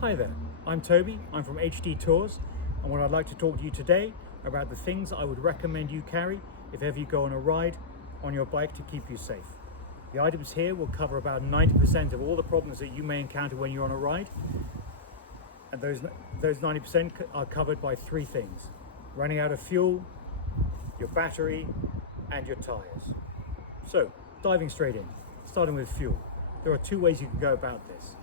Hi there, I'm Toby, I'm from HD Tours, and what I'd like to talk to you today about the things I would recommend you carry if ever you go on a ride on your bike to keep you safe. The items here will cover about 90% of all the problems that you may encounter when you're on a ride, and those 90% are covered by three things: running out of fuel, your battery, and your tires. So, diving straight in, starting with fuel. There are two ways you can go about this.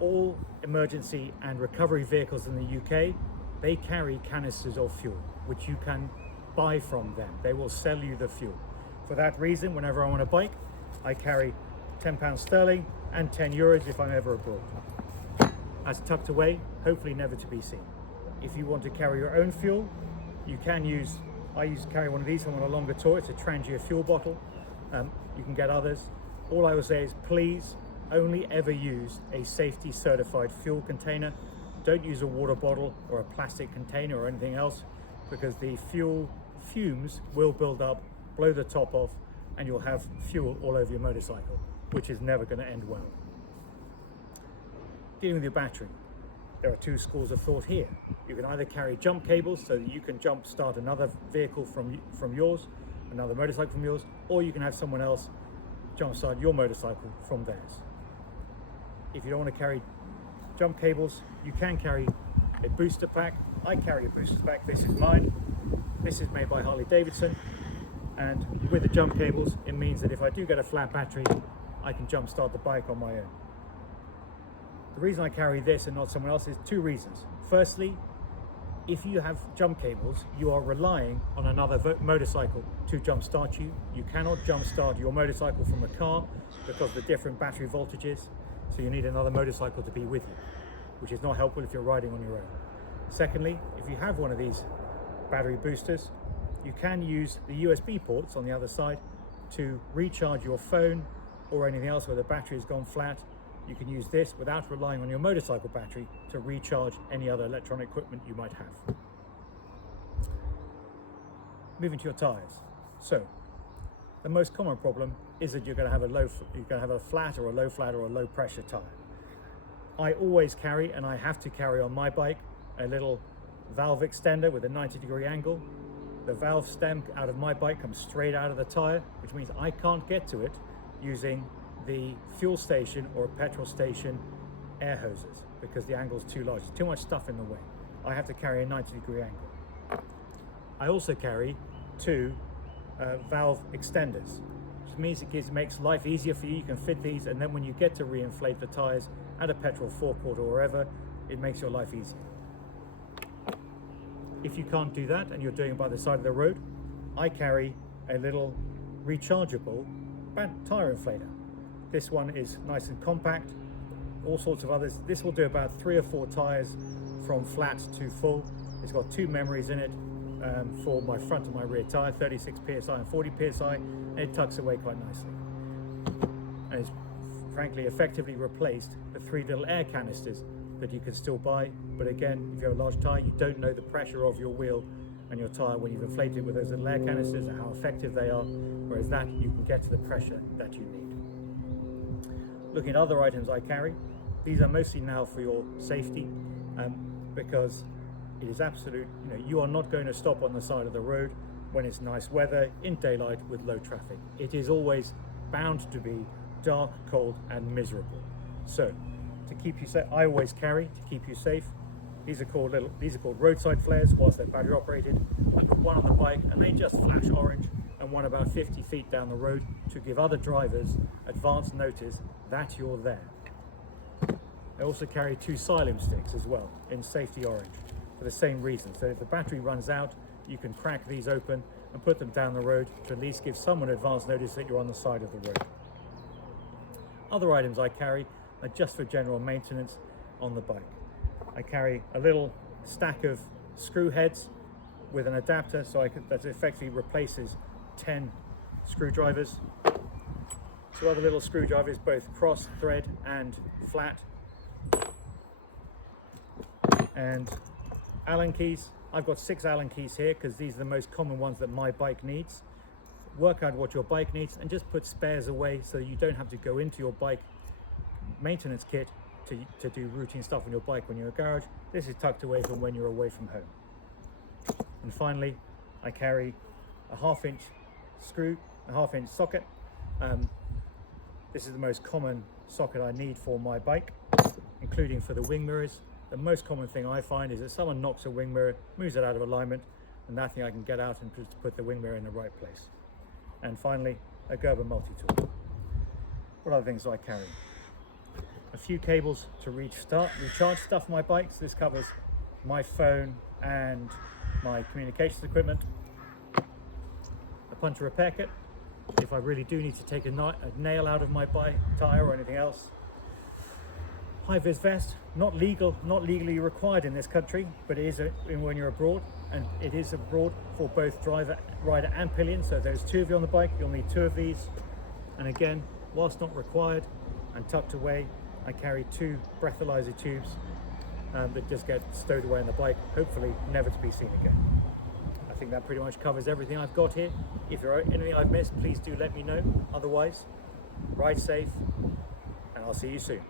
All emergency and recovery vehicles in the UK, they carry canisters of fuel, which you can buy from them. They will sell you the fuel. For that reason, whenever I'm on a bike, I carry £10 sterling and €10 if I'm ever abroad. That's tucked away, hopefully never to be seen. If you want to carry your own fuel, you can use, I used to carry one of these on a longer tour. It's a Trangia fuel bottle. You can get others. All I will say is please only ever use a safety certified fuel container. Don't use a water bottle or a plastic container or anything else, because the fuel fumes will build up, blow the top off, and you'll have fuel all over your motorcycle, which is never going to end well. Dealing with your battery, there are two schools of thought here. You can either carry jump cables so that you can jump start another vehicle from yours, another motorcycle from yours, or you can have someone else jump start your motorcycle from theirs. If you don't want to carry jump cables, you can carry a booster pack. I carry a booster pack. This is mine. This is made by Harley-Davidson, and with the jump cables, it means that if I do get a flat battery, I can jump start the bike on my own. The reason I carry this and not someone else is two reasons. Firstly, if you have jump cables, you are relying on another motorcycle to jump start you. You cannot jump start your motorcycle from a car because of the different battery voltages. So you need another motorcycle to be with you, which is not helpful if you're riding on your own. Secondly, if you have one of these battery boosters, you can use the USB ports on the other side to recharge your phone or anything else where the battery has gone flat. You can use this without relying on your motorcycle battery to recharge any other electronic equipment you might have. Moving to your tires. So, the most common problem is that you're going to have a flat or a low flat or a low pressure tire. I always carry, and I have to carry on my bike, a little valve extender with a 90-degree angle. The valve stem out of my bike comes straight out of the tire, which means I can't get to it using the fuel station or petrol station air hoses because the angle is too large. There's too much stuff in the way. I have to carry a 90-degree angle. I also carry two valve extenders, which means it makes life easier for you. You can fit these, and then when you get to reinflate the tires at a petrol forecourt or wherever, it makes your life easier. If you can't do that and you're doing it by the side of the road, I carry a little rechargeable tire inflator. This one is nice and compact, all sorts of others. This will do about 3 or 4 tires from flat to full. It's got 2 memories in it for my front and my rear tire, 36 psi and 40 psi, and it tucks away quite nicely. And it's frankly effectively replaced the 3 little air canisters that you can still buy. But again, if you have a large tire, you don't know the pressure of your wheel and your tire when you've inflated it with those little air canisters and how effective they are, whereas that you can get to the pressure that you need. Looking at other items I carry, these are mostly now for your safety, because it is absolute, you are not going to stop on the side of the road when it's nice weather in daylight with low traffic. It is always bound to be dark, cold, and miserable. So, to keep you safe, I always carry to keep you safe. These are called roadside flares whilst they're battery operated. I put one on the bike and they just flash orange, and one about 50 feet down the road to give other drivers advance notice that you're there. I also carry 2 Xylem sticks as well in safety orange for the same reason. So if the battery runs out, you can crack these open and put them down the road to at least give someone advance notice that you're on the side of the road. Other items I carry are just for general maintenance on the bike. I carry a little stack of screw heads with an adapter that effectively replaces 10 screwdrivers. 2 other little screwdrivers, both cross thread and flat, and Allen keys. I've got 6 Allen keys here because these are the most common ones that my bike needs. Work out what your bike needs and just put spares away so you don't have to go into your bike maintenance kit to do routine stuff on your bike when you're in a garage. This is tucked away from when you're away from home. And finally, I carry a 1/2 inch screw, a 1/2 inch socket. This is the most common socket I need for my bike, including for the wing mirrors. The most common thing I find is that someone knocks a wing mirror, moves it out of alignment, and that thing I can get out and put the wing mirror in the right place. And finally, a Gerber multi-tool. What other things do I carry? A few cables to recharge stuff on my bikes. This covers my phone and my communications equipment. A puncture repair kit, if I really do need to take a nail out of my bike tire or anything else. High-vis vest, not legally required in this country, but it is when you're abroad, and it is abroad for both driver, rider and pillion. So there's 2 of you on the bike, you'll need 2 of these. And again, whilst not required and tucked away, I carry 2 breathalyzer tubes that just get stowed away on the bike, hopefully never to be seen again. I think that pretty much covers everything I've got here. If there's anything I've missed, please do let me know. Otherwise, ride safe, and I'll see you soon.